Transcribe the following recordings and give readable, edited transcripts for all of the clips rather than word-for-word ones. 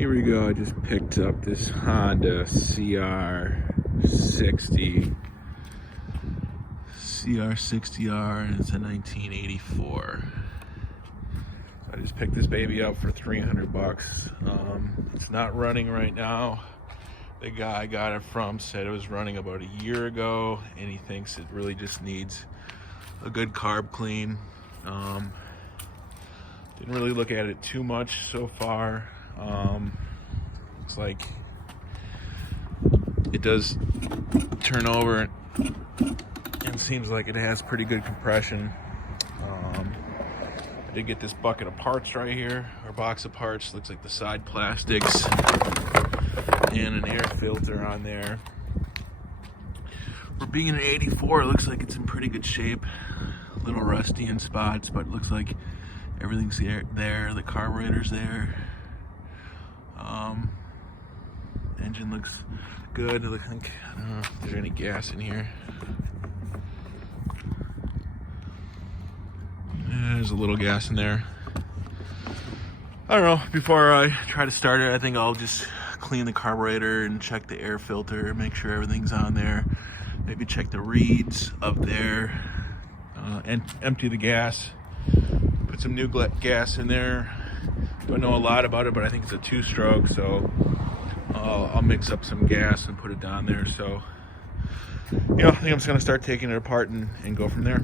Here we go. I just picked up this Honda CR60r, and it's a 1984. So I just picked this baby up for 300 bucks. It's not running right now. The guy I got it from said it was running about a year ago, and he thinks it really just needs a good carb clean. Didn't really look at it too much so far. Looks like it does turn over and seems like it has pretty good compression. I did get this bucket of parts right here, or box of parts. Looks like the side plastics and an air filter on there. For being an 84, it looks like it's in pretty good shape. A little rusty in spots, but it looks like everything's there. The carburetor's there. Engine looks good. I don't know if there's any gas in here. There's a little gas in there. I don't know. Before I try to start it, I think I'll just clean the carburetor and check the air filter, make sure everything's on there. Maybe check the reeds up there, and empty the gas. Put some new gas in there. Don't know a lot about it, but I think it's a 2-stroke, so I'll mix up some gas and put it down there. So, I think I'm just gonna start taking it apart and go from there.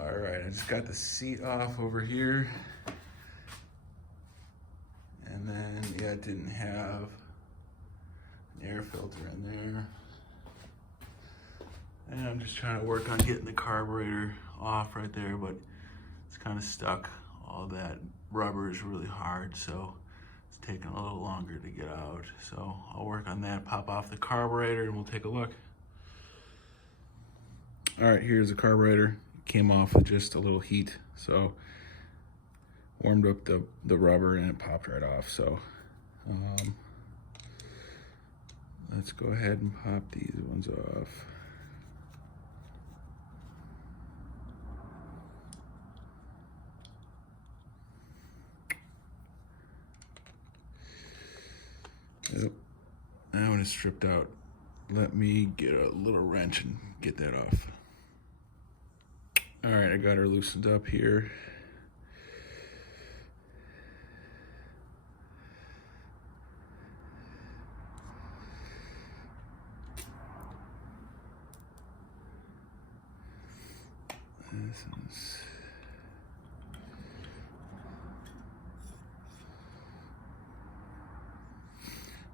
I just got the seat off over here, and then it didn't have an air filter in there, and I'm just trying to work on getting the carburetor off right there, but it's kind of stuck. All that rubber is really hard, so it's taking a little longer to get out. So I'll work on that, pop off the carburetor, and we'll take a look. All right, here's the carburetor. Came off with just a little heat, so warmed up the rubber and it popped right off. So let's go ahead and pop these ones off. Yep. Now when it's stripped out, let me get a little wrench and get that off. All right, I got her loosened up here.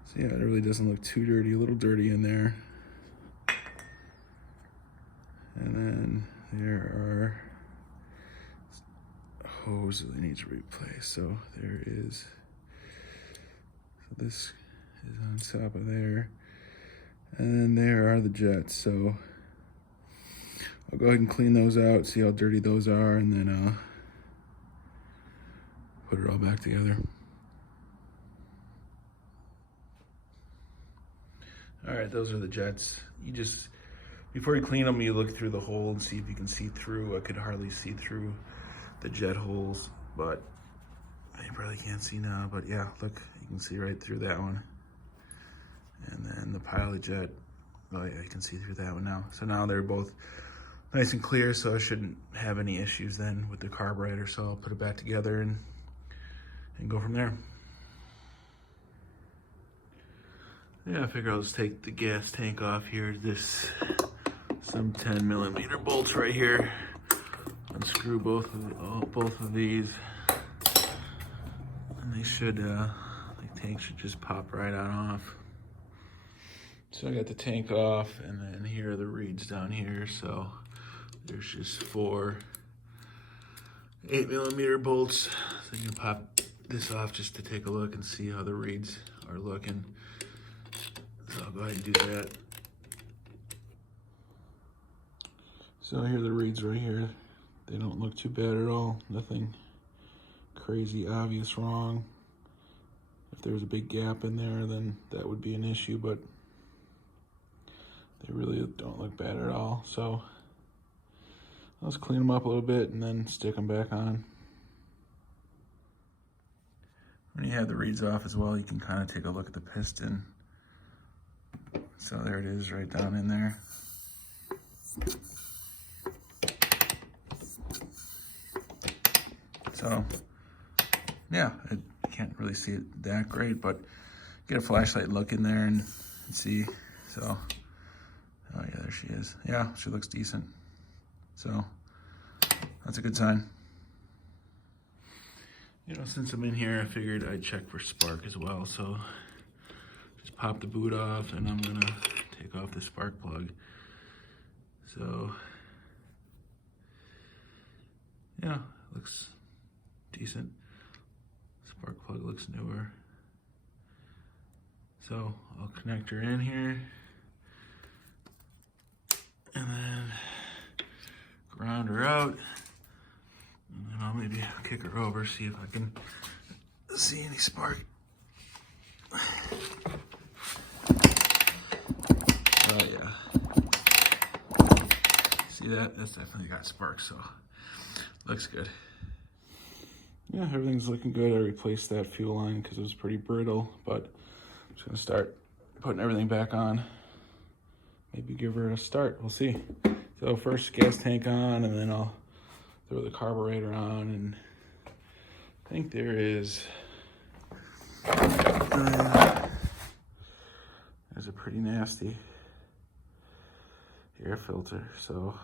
So yeah, it really doesn't look too dirty, a little dirty in there. And then there are hoses that need to replace. So there is, so this is on top of there. And then there are the jets. So I'll go ahead and clean those out, see how dirty those are, and then put it all back together. All right, those are the jets. You just, before you clean them, you look through the hole and see if you can see through. I could hardly see through the jet holes, but you probably can't see now, but yeah, look, you can see right through that one. And then the pilot jet, oh yeah, you can see through that one now. So now they're both nice and clear, so I shouldn't have any issues then with the carburetor. So I'll put it back together and go from there. Yeah, I figure I'll just take the gas tank off here. Some 10mm bolts right here. Unscrew both of these, and they should, the tank should just pop right on off. So I got the tank off, and then here are the reeds down here. So there's just 4 8mm bolts. So you can pop this off just to take a look and see how the reeds are looking. So I'll go ahead and do that. So here are the reads right here. They don't look too bad at all. Nothing crazy obvious wrong. If there was a big gap in there, then that would be an issue, but they really don't look bad at all. So let's clean them up a little bit and then stick them back on. When you have the reeds off as well, you can kind of take a look at the piston. So there it is right down in there. So yeah, you can't really see it that great, but get a flashlight look in there and see. So, oh yeah, there she is. Yeah, she looks decent. So that's a good sign. You know, since I'm in here, I figured I'd check for spark as well. So just pop the boot off and I'm gonna take off the spark plug. So yeah, looks decent. Spark plug looks newer. So I'll connect her in here and then ground her out. And then I'll maybe kick her over, see if I can see any spark. Oh yeah. See that? That's definitely got spark, so looks good. Yeah, everything's looking good. I replaced that fuel line because it was pretty brittle, but I'm just gonna start putting everything back on. Maybe give her a start, we'll see. So first gas tank on, and then I'll throw the carburetor on, and I think there is, there's a pretty nasty air filter, so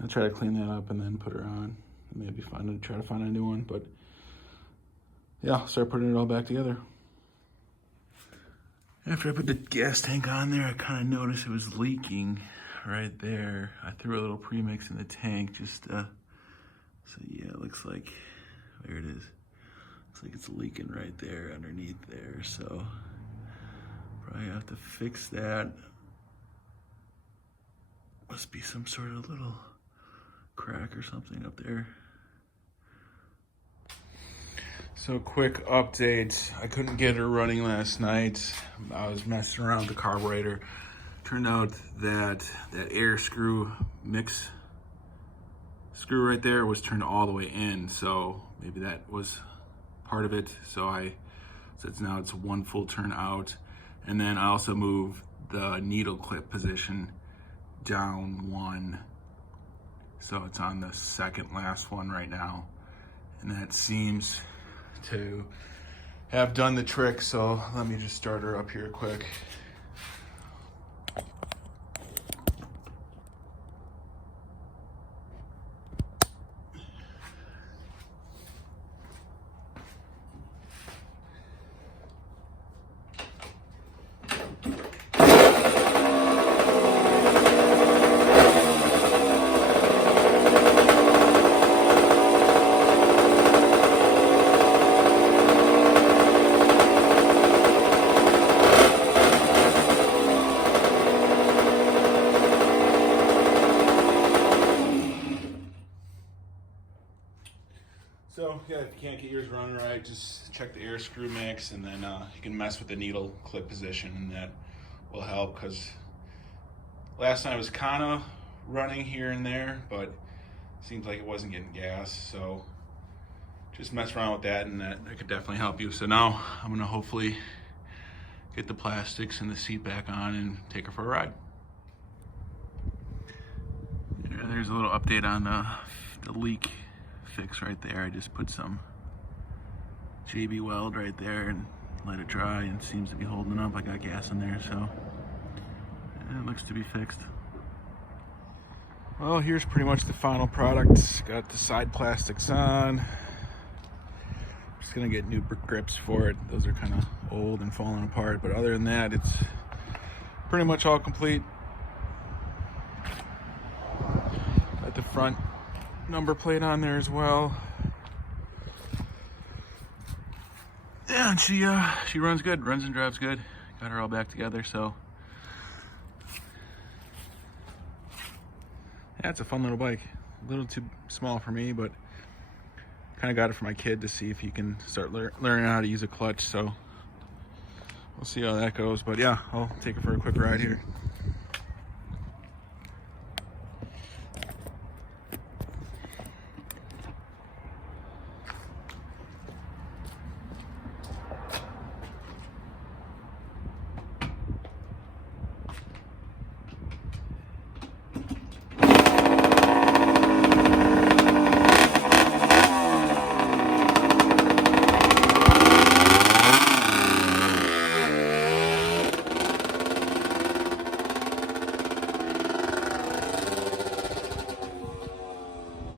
I'll try to clean that up and then put her on. Maybe try to find a new one, but yeah, I'll start putting it all back together. After I put the gas tank on there, I kind of noticed it was leaking right there. I threw a little premix in the tank just so yeah, it looks like, there it is. Looks like it's leaking right there underneath there, so probably have to fix that. Must be some sort of little crack or something up there. So quick update, I couldn't get her running last night. I was messing around with the carburetor. Turned out that that air screw mix screw right there was turned all the way in, so maybe that was part of it. So now it's one full turn out, and then I also moved the needle clip position down one, so it's on the second last one right now, and that seems to have done the trick. So let me just start her up here quick. So yeah, if you can't get yours running right, just check the air screw mix, and then you can mess with the needle clip position, and that will help, because last time it was kind of running here and there, but seems like it wasn't getting gas. So just mess around with that, and that could definitely help you. So now I'm gonna hopefully get the plastics and the seat back on and take her for a ride. There's a little update on the leak fix right there. I just put some JB Weld right there and let it dry, and it seems to be holding up. I got gas in there, so it looks to be fixed. Well, here's pretty much the final product. Got the side plastics on. Just gonna get new grips for it. Those are kind of old and falling apart, but other than that, it's pretty much all complete. Got the front number plate on there as well. Yeah, and she runs good, runs and drives good. got her all back together. So yeah, it's a fun little bike. A little too small for me, but kind of got it for my kid to see if he can start learning how to use a clutch. So we'll see how that goes. But yeah, I'll take her for a quick ride here.